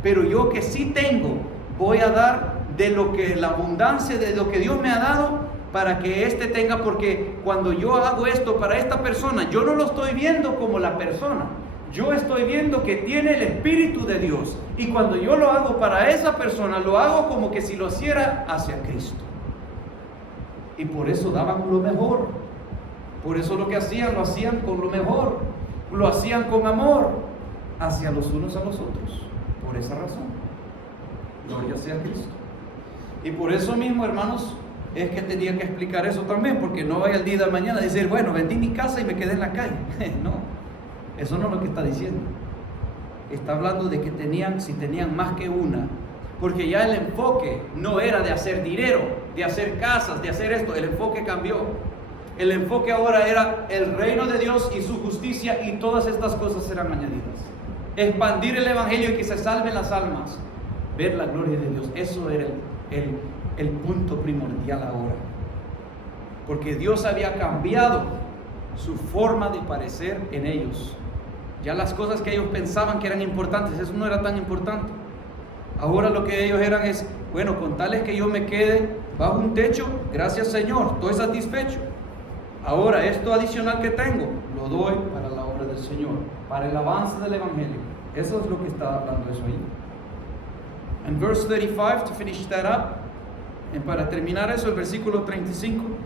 Pero yo que sí tengo, voy a dar de lo que la abundancia de lo que Dios me ha dado para que éste tenga, porque cuando yo hago esto para esta persona, yo no lo estoy viendo como la persona. Yo estoy viendo que tiene el Espíritu de Dios. Y cuando yo lo hago para esa persona, lo hago como que si lo hiciera hacia Cristo. Y por eso daban lo mejor. Por eso lo que hacían, lo hacían con lo mejor. Lo hacían con amor hacia los unos a los otros. Por esa razón. Gloria sea a Cristo. Y por eso mismo, hermanos, es que tenía que explicar eso también. Porque no vaya el día de mañana a decir, bueno, vendí mi casa y me quedé en la calle. No, eso no es lo que está diciendo. Está hablando de que si tenían más que una. Porque ya el enfoque no era de hacer dinero, de hacer casas, de hacer esto. El enfoque cambió. El enfoque ahora era el reino de Dios y su justicia, y todas estas cosas serán añadidas. Expandir el evangelio y que se salven las almas. Ver la gloria de Dios. Eso era el punto primordial ahora. Porque Dios había cambiado su forma de parecer en ellos. Ya las cosas que ellos pensaban que eran importantes, eso no era tan importante. Ahora lo que ellos eran es, bueno, con tal es que yo me quede bajo un techo, gracias Señor, estoy satisfecho. Ahora esto adicional que tengo, lo doy para la obra del Señor, para el avance del Evangelio. Eso es lo que está hablando eso ahí. En verse 35, to finish that up, y para terminar eso, el versículo 35.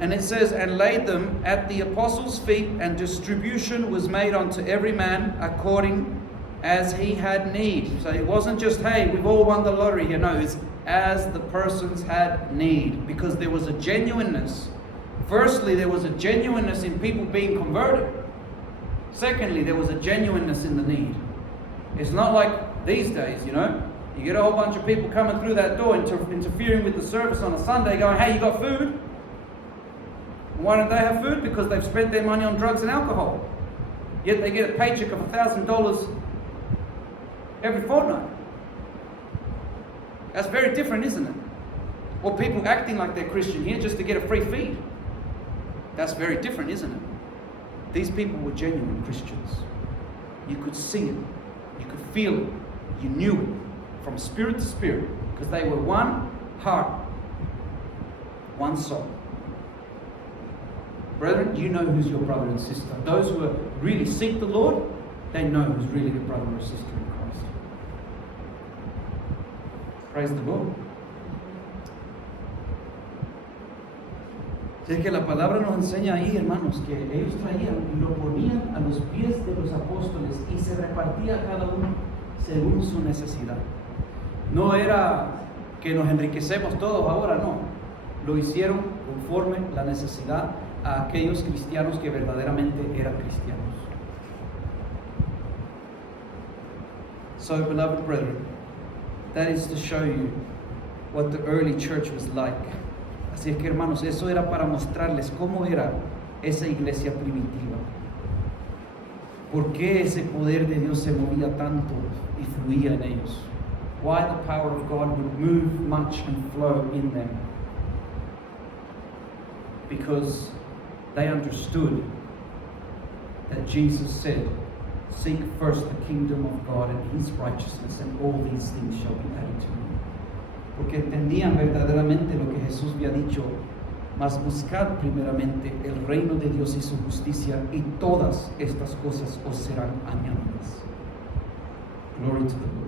And it says, and laid them at the apostles' feet, and distribution was made unto every man according as he had need. So it wasn't just, hey, we've all won the lottery here. No, it's as the persons had need, because there was a genuineness. Firstly, there was a genuineness in people being converted. Secondly, there was a genuineness in the need. It's not like these days, you know. You get a whole bunch of people coming through that door interfering with the service on a Sunday going, hey, you got food? Why don't they have food? Because they've spent their money on drugs and alcohol. Yet they get a paycheck of $1,000 every fortnight. That's very different, isn't it? Or people acting like they're Christian here just to get a free feed. That's very different, isn't it? These people were genuine Christians. You could see it. You could feel it. You knew it from spirit to spirit because they were one heart, one soul. Brethren, you know who's your brother and sister. Those who really seek the Lord, they know who's really your brother or sister in Christ. Praise the Lord. Así que la palabra nos enseña ahí, hermanos, que ellos traían y lo ponían a los pies de los apóstoles y se repartía a cada uno según su necesidad. No era que nos enriquecemos todos ahora, no. Lo hicieron conforme la necesidad a aquellos cristianos que verdaderamente eran cristianos. So, beloved brethren, that is to show you what the early church was like. Así es que, hermanos, eso era para mostrarles cómo era esa iglesia primitiva. ¿Por qué ese poder de Dios se movía tanto y fluía en ellos? Why the power of God would move much and flow in them? Because they understood that Jesus said, seek first the kingdom of God and His righteousness, and all these things shall be added to you. Porque entendían verdaderamente lo que Jesús había dicho, mas buscad primeramente el reino de Dios y su justicia, y todas estas cosas os serán añadidas. Glory to the Lord.